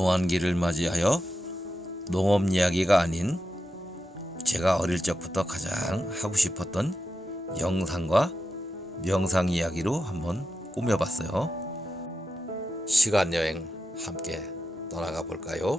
농한기를 맞이하여 농업 이야기가 아닌 제가 어릴 적부터 가장 하고 싶었던 영상과 명상 이야기로 한번 꾸며봤어요. 시간 여행 함께 떠나가 볼까요?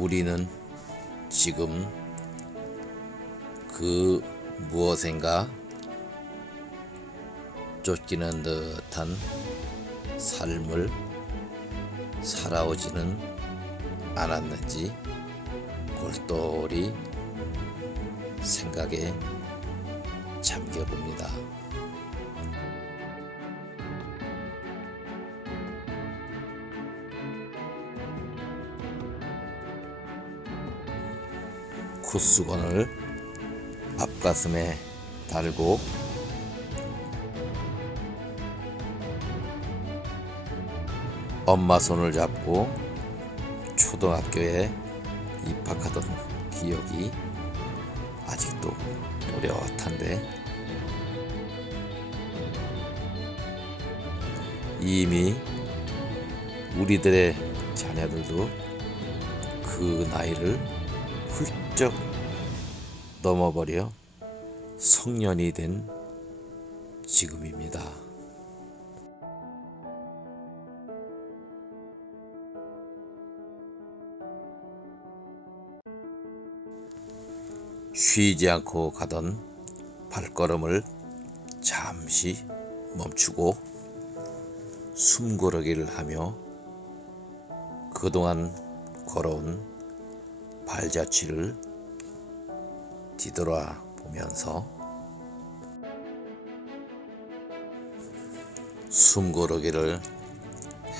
우리는 지금 그 무엇인가 쫓기는 듯한 삶을 살아오지는 않았는지 골똘히 생각에 잠겨봅니다. 콧수건을 앞가슴에 달고 엄마 손을 잡고 초등학교에 입학하던 기억이 아직도 또렷한데 이미 우리들의 자녀들도 그 나이를 훌 쩍 넘어버려 성년이 된 지금입니다. 쉬지 않고 가던 발걸음을 잠시 멈추고 숨고르기를 하며 그동안 걸어온 발자취를 뒤돌아 보면서 숨고르기를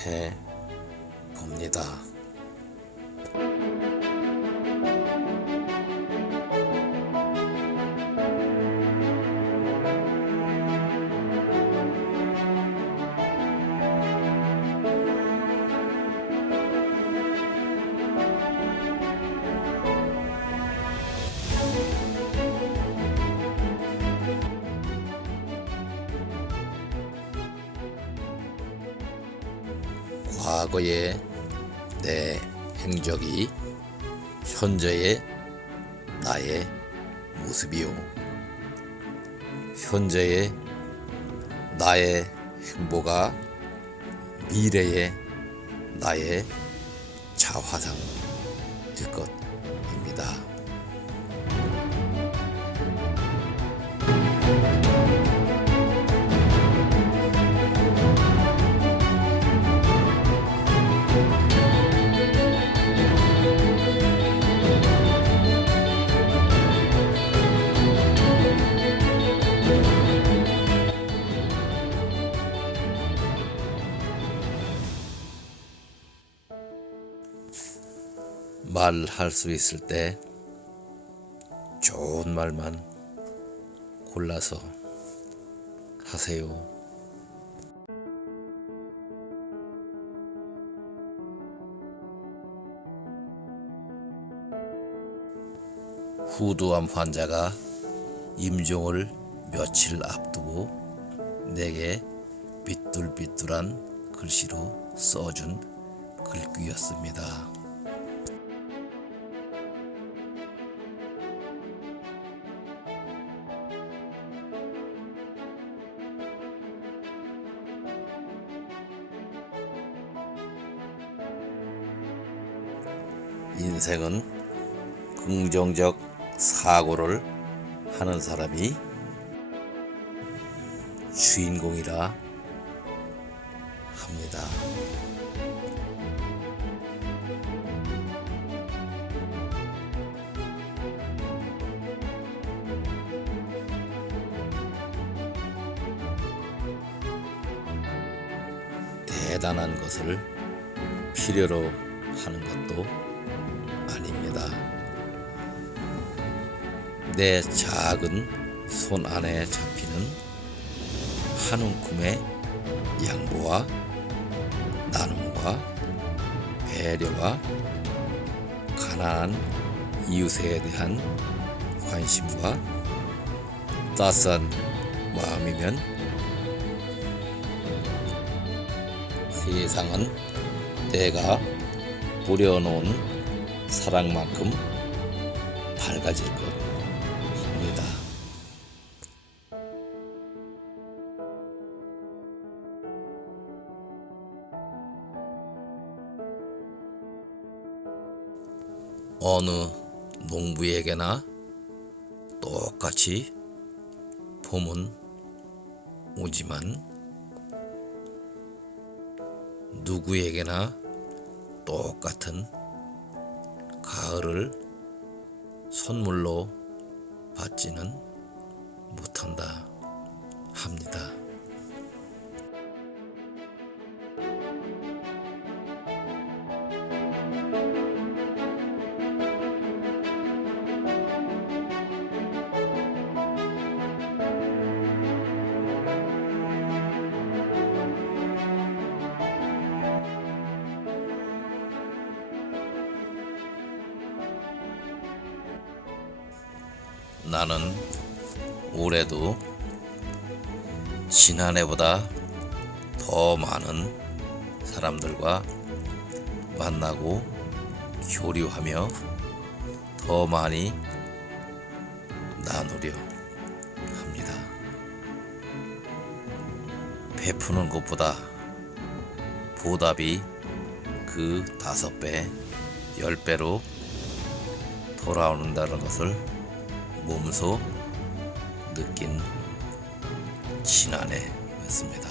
해 봅니다. 과거의 내 행적이 현재의 나의 모습이요. 현재의 나의 행보가 미래의 나의 자화상 될 것입니다. 말할 수 있을 때 좋은 말만 골라서 하세요. 후두암 환자가 임종을 며칠 앞두고 내게 삐뚤삐뚤한 글씨로 써준 글귀였습니다. 인생은 긍정적 사고를 하는 사람이 주인공이라 합니다. 대단한 것을 필요로 하는 것도 아닙니다. 내 작은 손 안에 잡히는 한 움큼의 양보와 나눔과 배려와 가난한 이웃에 대한 관심과 따스한 마음이면 세상은 내가 뿌려놓은 사랑만큼 밝아질 것입니다. 어느 농부에게나 똑같이 봄은 오지만 누구에게나 똑같은 가을을 선물로 받지는 못한다 합니다. 나는 올해도 지난해보다 더 많은 사람들과 만나고 교류하며 더 많이 나누려 합니다. 베푸는 것보다 보답이 그 다섯 배, 열 배로 돌아오는다는 것을 몸소 느낀 지난해였습니다.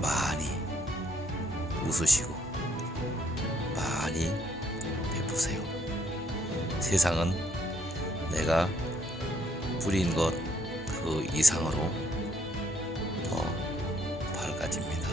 많이 웃으시고 많이 베푸세요. 세상은 내가 뿌린 것 그 이상으로 더 밝아집니다.